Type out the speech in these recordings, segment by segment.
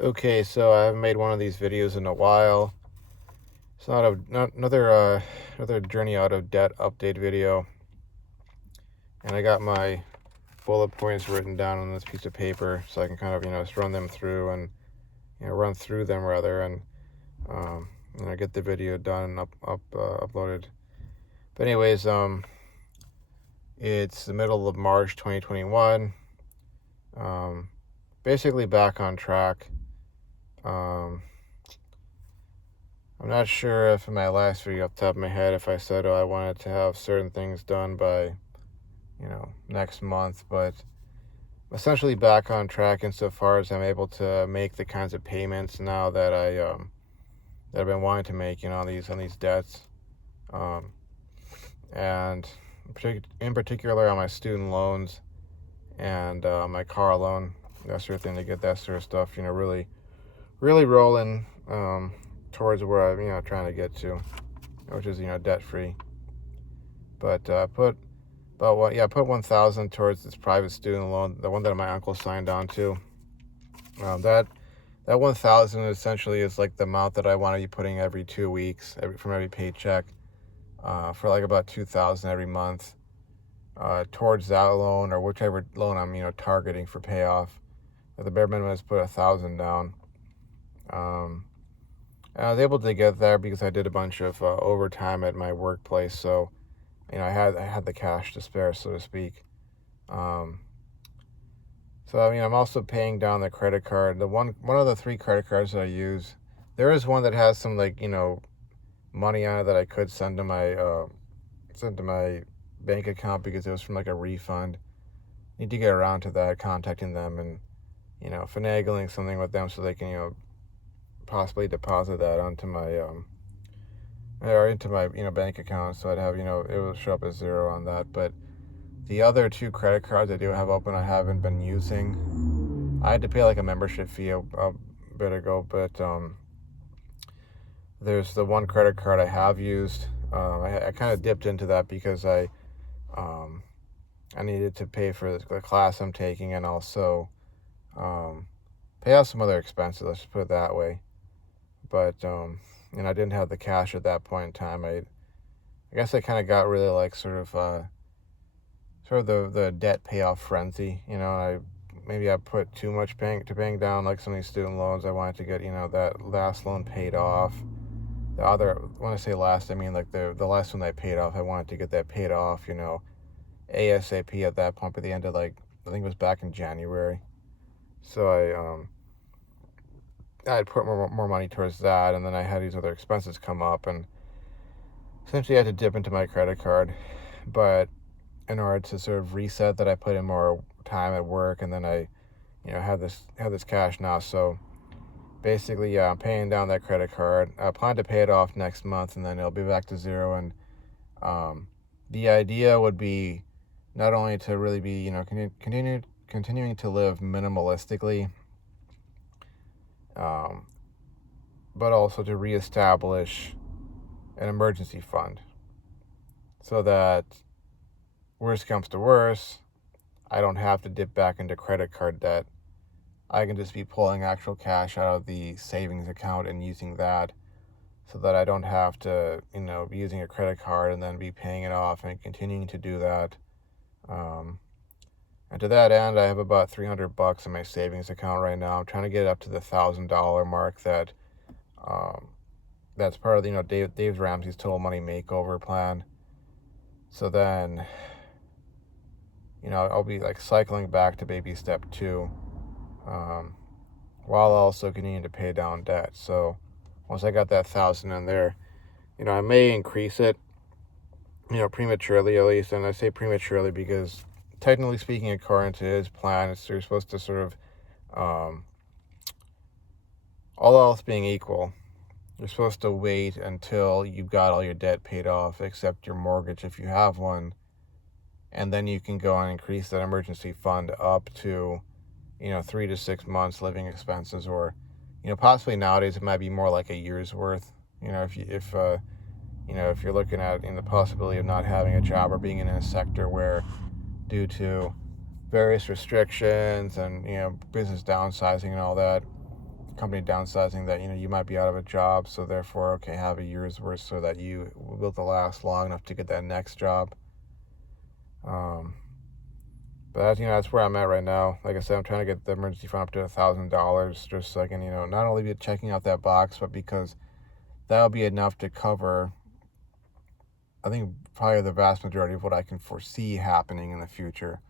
Okay, so I haven't made one of these videos in a while. It's not another journey out of debt update video, and I got my bullet points written down on this piece of paper, so I can kind of just run them through and run through them rather, and um, get the video done and uploaded. But anyways, it's the middle of March 2021. Um, Basically back on track. Um, I'm not sure if in my last video off the top of my head if I said I wanted to have certain things done by, next month, but essentially back on track insofar as I'm able to make the kinds of payments now that that I've been wanting to make, on these debts, and in particular on my student loans and my car loan, that sort of thing, to get that sort of stuff, really rolling towards where I'm trying to get to, which is debt free. But put 1,000 towards this private student loan, the one that my uncle signed on to. That 1,000 essentially is like the amount that I want to be putting every 2 weeks, from every paycheck, for like about 2,000 every month, towards that loan or whichever loan I'm targeting for payoff. The bare minimum is put 1,000 down. And I was able to get there because I did a bunch of overtime at my workplace, so I had the cash to spare, so to speak. So I'm also paying down the credit card. The one of the three credit cards that I use, there is one that has some money on it that I could send to my bank account because it was from like a refund. Need to get around to that, contacting them and finagling something with them so they can possibly deposit that onto my or into my bank account, so I'd have it will show up as zero on that. But the other two credit cards I do have open, I haven't been using. I had to pay like a membership fee a bit ago, but there's the one credit card I have used. I kind of dipped into that because I needed to pay for the class I'm taking and also pay off some other expenses. Let's just put it that way. But I didn't have the cash at that point in time. I guess I kind of got really like sort of the debt payoff frenzy. I put too much paying down like some of these student loans. I wanted to get that last loan paid off. The other, when I say last, I mean like the last one that I paid off. I wanted to get that paid off, ASAP at that point. At the end of I think it was back in January. So I had put more money towards that, and then I had these other expenses come up, and essentially I had to dip into my credit card. But in order to sort of reset that, I put in more time at work, and then I, have this cash now. So basically, yeah, I'm paying down that credit card. I plan to pay it off next month, and then it'll be back to zero. And the idea would be not only to really be, continuing to live minimalistically, but also to reestablish an emergency fund so that worst comes to worst, I don't have to dip back into credit card debt. I can just be pulling actual cash out of the savings account and using that so that I don't have to, be using a credit card and then be paying it off and continuing to do that. And to that end, I have about $300 in my savings account right now. I'm trying to get it up to the $1,000 mark that's part of Dave Ramsey's Total Money Makeover plan. So then, I'll be like cycling back to baby step 2, while also continuing to pay down debt. So once I got that 1,000 in there, I may increase it, prematurely at least. And I say prematurely because technically speaking, according to his plan, you're supposed to sort of, all else being equal, you're supposed to wait until you've got all your debt paid off, except your mortgage if you have one. And then you can go and increase that emergency fund up to, 3 to 6 months living expenses, or, possibly nowadays it might be more like a year's worth. If you're looking at the possibility of not having a job or being in a sector where, due to various restrictions and business downsizing and all that, company downsizing, that, you might be out of a job, so therefore, okay, have a year's worth so that you will be able to last long enough to get that next job. But that's where I'm at right now. Like I said, I'm trying to get the emergency fund up to $1,000, just so I can, not only be checking out that box, but because that'll be enough to cover, I think, probably the vast majority of what I can foresee happening in the future.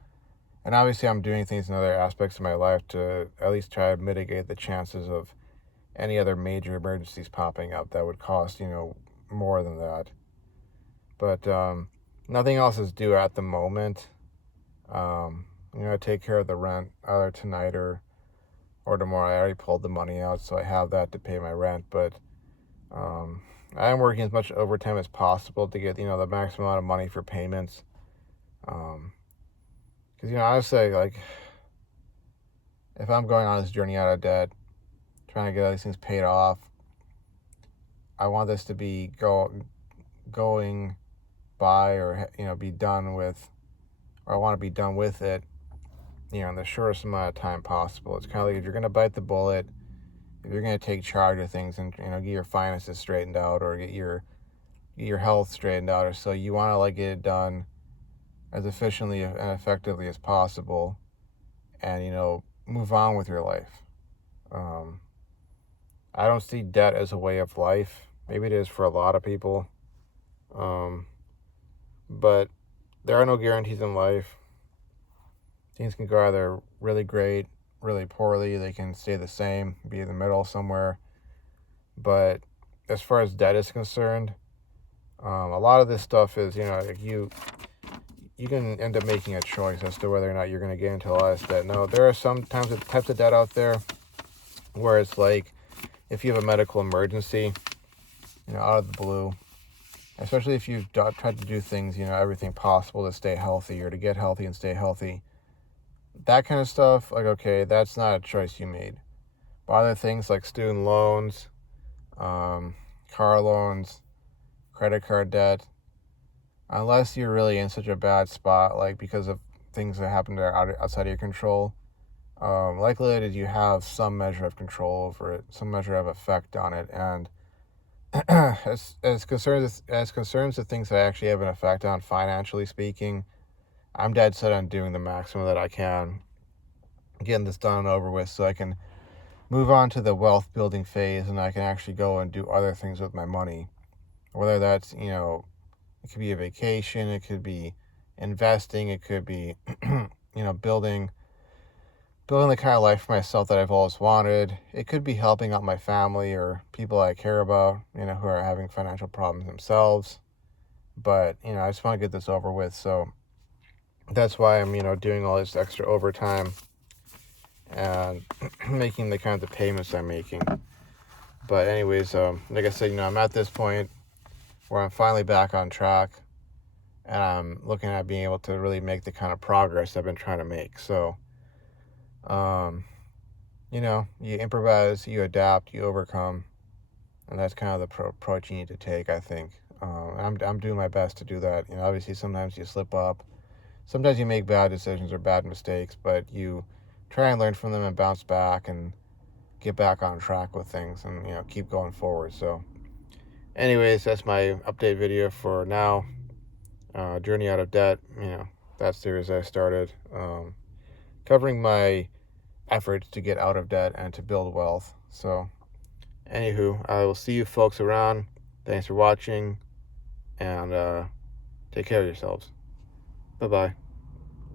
And obviously, I'm doing things in other aspects of my life to at least try to mitigate the chances of any other major emergencies popping up that would cost, more than that. But nothing else is due at the moment. I'm going to take care of the rent either tonight or tomorrow. I already pulled the money out, so I have that to pay my rent. But I am working as much overtime as possible to get, the maximum amount of money for payments. Because, honestly, like, if I'm going on this journey out of debt, trying to get all these things paid off, I want this to be going by, or, be done with, or I want to be done with it, in the shortest amount of time possible. It's kind of like, if you're going to bite the bullet, if you're going to take charge of things and, get your finances straightened out, or get your health straightened out, or so, you want to, like, get it done as efficiently and effectively as possible, and, move on with your life. I don't see debt as a way of life. Maybe it is for a lot of people. But there are no guarantees in life. Things can go either really great, really poorly. They can stay the same, be in the middle somewhere. But as far as debt is concerned, a lot of this stuff is, like, you can end up making a choice as to whether or not you're going to get into a lot of debt. Now, there are some types of debt out there where it's like, if you have a medical emergency, out of the blue, especially if you've tried to do things, everything possible to stay healthy or to get healthy and stay healthy, that kind of stuff, like, okay, that's not a choice you made. But other things like student loans, car loans, credit card debt, unless you're really in such a bad spot, like because of things that happen that are outside of your control, likely that you have some measure of control over it, some measure of effect on it. And as concerns the things that I actually have an effect on, financially speaking, I'm dead set on doing the maximum that I can, getting this done and over with, so I can move on to the wealth building phase, and I can actually go and do other things with my money. Whether that's, it could be a vacation, it could be investing, it could be, building the kind of life for myself that I've always wanted. It could be helping out my family or people I care about, who are having financial problems themselves. But, I just want to get this over with. So that's why I'm, doing all this extra overtime and making the kinds of payments I'm making. But anyways, like I said, I'm at this point where I'm finally back on track, and I'm looking at being able to really make the kind of progress I've been trying to make. So, you improvise, you adapt, you overcome, and that's kind of the approach you need to take, I think. I'm doing my best to do that. Obviously sometimes you slip up, sometimes you make bad decisions or bad mistakes, but you try and learn from them and bounce back and get back on track with things, and keep going forward. So anyways, that's my update video for now. Journey out of debt, that series I started, covering my efforts to get out of debt and to build wealth. So anywho, I will see you folks around. Thanks for watching, and take care of yourselves. Bye-bye.